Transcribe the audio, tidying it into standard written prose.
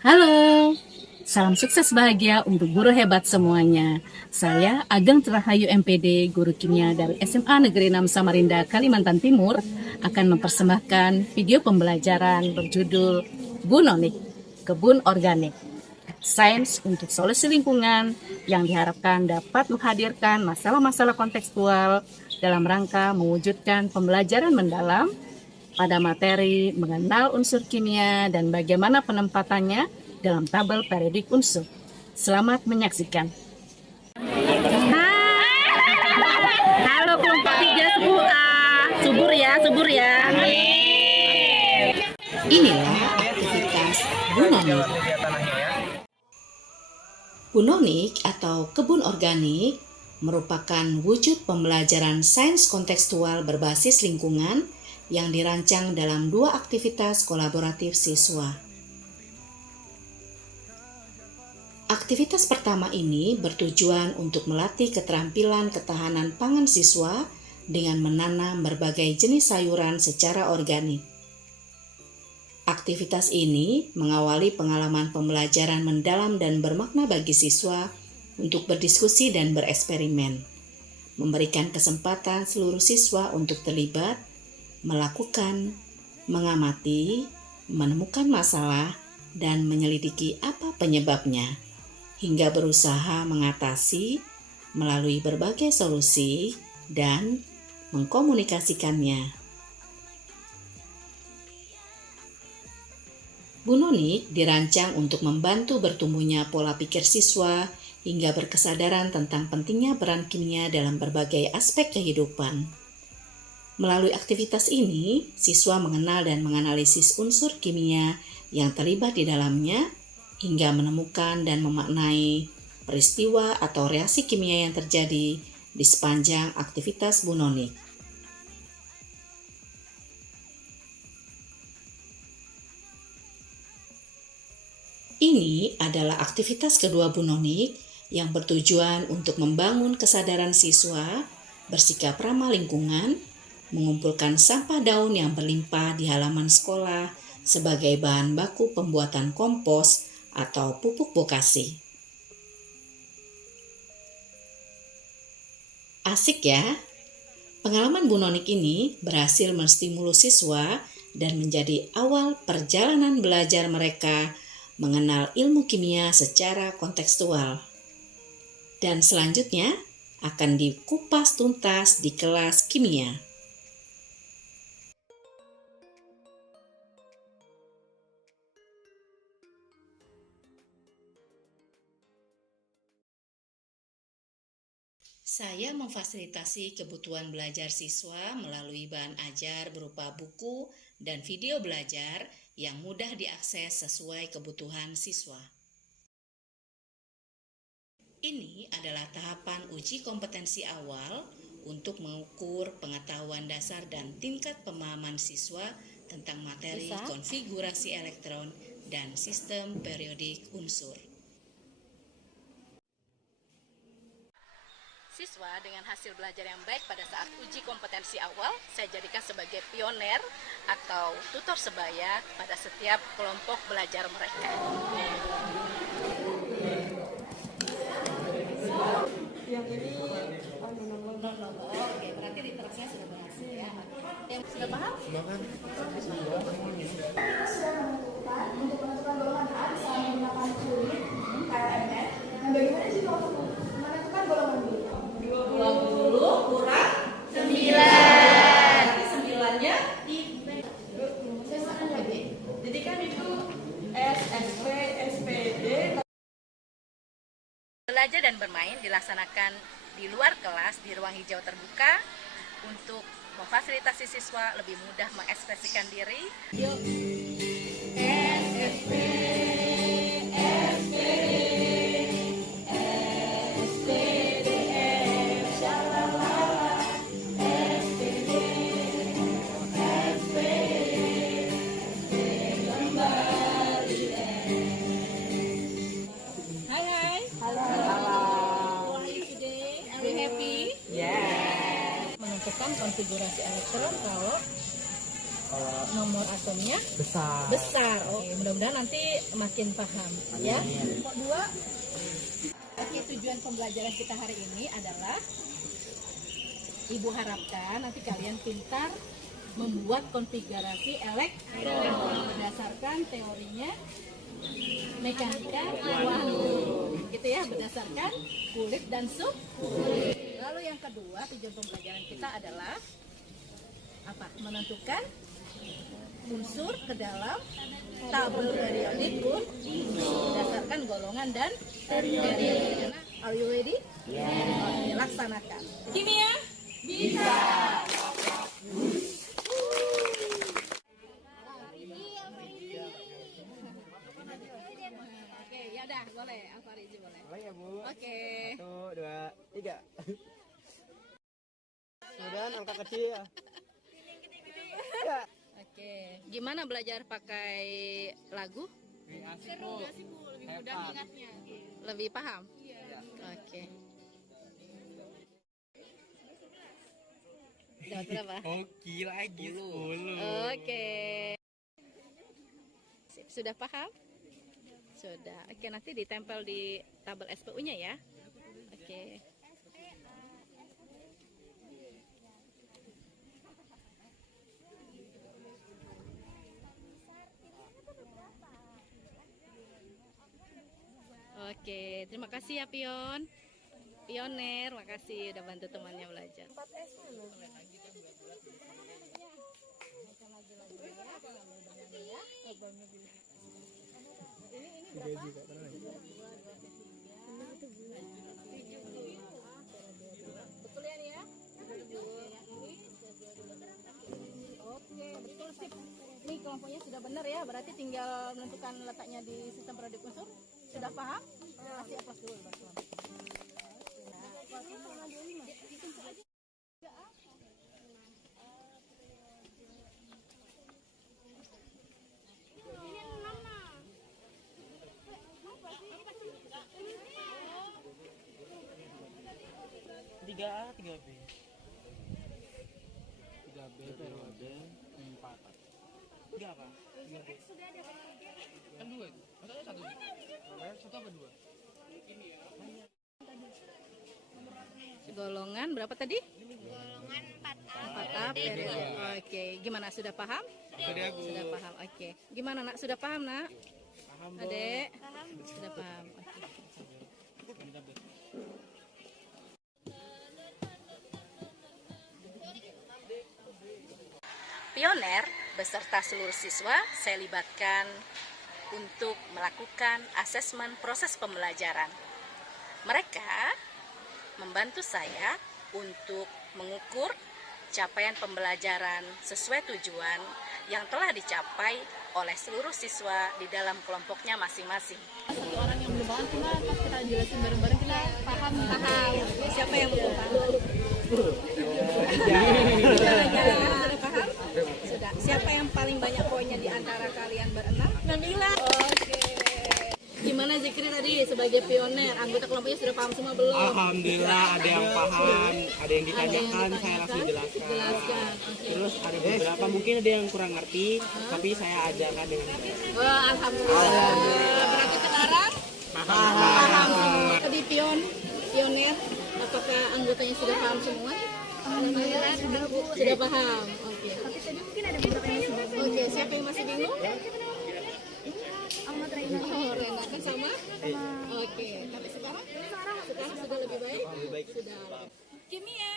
Halo, salam sukses bahagia untuk guru hebat semuanya. Saya Ageng Terahayu MPD, guru kimia dari SMA Negeri 6 Samarinda, Kalimantan Timur, akan mempersembahkan video pembelajaran berjudul Bunonik, Kebun Organik. Sains untuk solusi lingkungan yang diharapkan dapat menghadirkan masalah-masalah kontekstual dalam rangka mewujudkan pembelajaran mendalam pada materi mengenal unsur kimia dan bagaimana penempatannya dalam tabel periodik unsur. Selamat menyaksikan. Halo kelompok 3 10A. Subur ya, subur ya. Inilah aktivitas bunonik. Bunonik atau kebun organik merupakan wujud pembelajaran sains kontekstual berbasis lingkungan yang dirancang dalam 2 aktivitas kolaboratif siswa. Aktivitas pertama ini bertujuan untuk melatih keterampilan ketahanan pangan siswa dengan menanam berbagai jenis sayuran secara organik. Aktivitas ini mengawali pengalaman pembelajaran mendalam dan bermakna bagi siswa untuk berdiskusi dan bereksperimen, memberikan kesempatan seluruh siswa untuk terlibat, melakukan, mengamati, menemukan masalah, dan menyelidiki apa penyebabnya, hingga berusaha mengatasi melalui berbagai solusi dan mengkomunikasikannya. Bunonik dirancang untuk membantu bertumbuhnya pola pikir siswa hingga berkesadaran tentang pentingnya peran kimia dalam berbagai aspek kehidupan. Melalui aktivitas ini, siswa mengenal dan menganalisis unsur kimia yang terlibat di dalamnya hingga menemukan dan memaknai peristiwa atau reaksi kimia yang terjadi di sepanjang aktivitas bunonik. Ini adalah aktivitas kedua bunonik yang bertujuan untuk membangun kesadaran siswa, bersikap ramah lingkungan, mengumpulkan sampah daun yang berlimpah di halaman sekolah sebagai bahan baku pembuatan kompos atau pupuk bokasi. Asik ya? Pengalaman bunonik ini berhasil menstimulus siswa dan menjadi awal perjalanan belajar mereka mengenal ilmu kimia secara kontekstual. Dan selanjutnya akan dikupas tuntas di kelas kimia. Saya memfasilitasi kebutuhan belajar siswa melalui bahan ajar berupa buku dan video belajar yang mudah diakses sesuai kebutuhan siswa. Ini adalah tahapan uji kompetensi awal untuk mengukur pengetahuan dasar dan tingkat pemahaman siswa tentang materi konfigurasi elektron dan sistem periodik unsur. Siswa dengan hasil belajar yang baik pada saat uji kompetensi awal, saya jadikan sebagai pioner atau tutor sebaya pada setiap kelompok belajar mereka. Yang ini oke, berarti interaksinya sudah berhasil ya. Yang sudah paham? Sudah kan? Sudah menentukan untuk menentukan golongan A bisa menggunakan kulit KLMN. Nah, bagaimana jika untuk menentukan golongan B? 20 kurang 9. Berarti 9-nya jadi kan itu SSP, SPD. Belajar dan bermain dilaksanakan di luar kelas di ruang hijau terbuka untuk memfasilitasi siswa lebih mudah mengekspresikan diri. Yuk. SSP, SPD. Menentukan konfigurasi elektron kalau nomor atomnya besar. Oke, mudah-mudahan nanti makin paham ya. Kelompok 2. Oke, tujuan pembelajaran kita hari ini adalah Ibu harapkan nanti kalian pintar membuat konfigurasi elektron berdasarkan teorinya mekanika kuantum, gitu ya, berdasarkan kulit dan subkulit. Lalu yang kedua, tujuan pembelajaran kita adalah apa? Menentukan unsur ke dalam tabel periodik berdasarkan golongan dan periode. Are you ready? Oke, laksanakan. Kimia bisa. Oke, ya udah, boleh. Alfarizi boleh. Boleh ya, Bu? Oke. 1, 2, 3. Kemudian angka kecil. Ya. Oke, gimana belajar pakai lagu? Seru, lebih mudah ingatnya. Lebih paham? Iya. Oke. Dapat berapa? Oke, lagi 10. Oke. Sip, sudah paham? Sudah. Oke, nanti ditempel di tabel SPU-nya ya. Oke. Oke, terima kasih ya Pion. Pioner, makasih udah bantu temannya belajar. Betul ya nih ya? Oke, betul sip. Nih kelompoknya sudah benar ya, berarti tinggal menentukan letaknya di sistem periodik unsur. Sudah paham? Kasih aplaus dulu buat kelompok. Tiga A, 3B. 3B, periode 4. 3 apa? 3B. Kan 2 itu. Maksudnya 1. 1 apa 2? Golongan berapa tadi? Golongan 4A. 4A periode. Oke, gimana sudah paham? Sudah, Bu. Sudah paham. Oke. Gimana Nak? Sudah paham Nak? Paham, Bu. Adek? Sudah paham. Oke. Pioner beserta seluruh siswa saya libatkan untuk melakukan asesmen proses pembelajaran. Mereka membantu saya untuk mengukur capaian pembelajaran sesuai tujuan yang telah dicapai oleh seluruh siswa di dalam kelompoknya masing-masing. Satu orang yang belum paham cuma pas kita jelasin bareng-bareng kita paham. Siapa yang belum paham? Sudah paham? Sudah. Siapa yang paling banyak poinnya di antara kalian berenam? Nabila. Oke. Gimana Zikri tadi sebagai pioner? Anggota kelompoknya sudah paham semua belum? Alhamdulillah ada yang paham, ada yang ditanyakan, saya langsung jelaskan. Oke. Terus ada beberapa mungkin ada yang kurang ngerti, tapi saya ajarkan dengan baik. Wah, alhamdulillah. Berarti sekarang paham semua. Tadi pioner, apakah anggotanya sudah paham semua? Alhamdulillah Sudah paham. Oke. tapi tadi mungkin ada beberapa yang masih bingung. Oke, siapa yang masih bingung? Ahmad Raina. Oh, Rena kan sama? Oke, tapi sekarang sudah lebih baik? Lebih baik. Sudah. Kimia